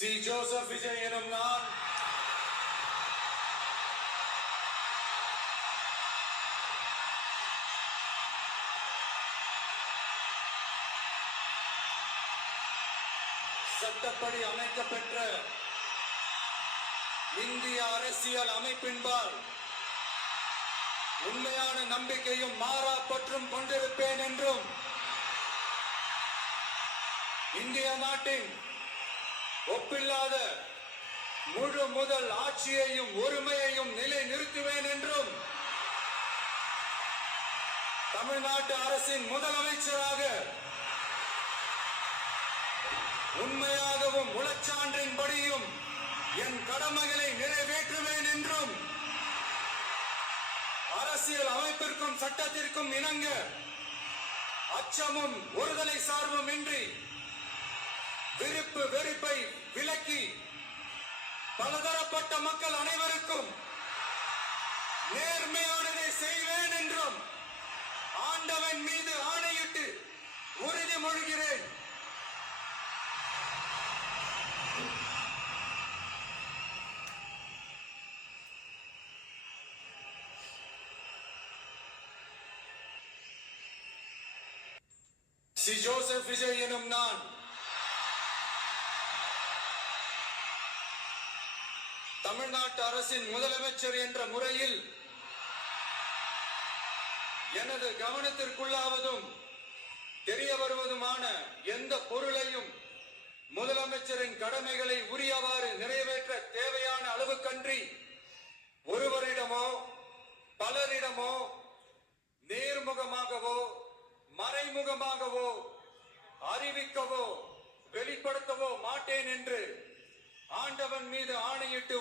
C. Joseph Vijay எனும் நான் சட்டப்படி அமைக்கப்பெற்ற இந்திய அரசியல் அமைப்பின்பால் உண்மையான நம்பிக்கையும் மாறா பற்றும் கொண்டிருப்பேன் என்றும் இந்திய நாட்டின் ஒப்பில்லாத முழு முதல் ஆட்சியையும் ஒருமையையும் நிலை நிறுத்துவேன் என்றும் தமிழ்நாட்டு அரசின் முதலமைச்சராக உண்மையாகவும் உளச்சான்றின்படியும் என் கடமைகளை நிறைவேற்றுவேன் என்றும் அரசியல் அமைப்பிற்கும் சட்டத்திற்கும் இணங்க அச்சமும் ஒருதலை சார்பும் இன்றி விருப்பு வெறுப்பை விலக்கி பலதரப்பட்ட மக்கள் அனைவருக்கும் நேர்மையானதை செய்வேன் என்றும் ஆண்டவன் மீது ஆணையிட்டு உறுதிமொழிகிறேன். சி. ஜோசப் விஜய் எனும் நான் தமிழ்நாட்டு அரசின் முதலமைச்சர் என்ற முறையில் எனது கவனத்திற்குள்ளாவதும் தெரிய வருவதுமான எந்த பொருளையும் முதலமைச்சரின் கடமைகளை உரியவாறு நிறைவேற்ற தேவையான அளவுக்கன்றி ஒருவரிடமோ பலரிடமோ நேர்முகமாகவோ மறைமுகமாகவோ அறிவிக்கவோ வெளிப்படுத்தவோ மாட்டேன் என்று ஆண்டவன் மீது ஆணையிட்டு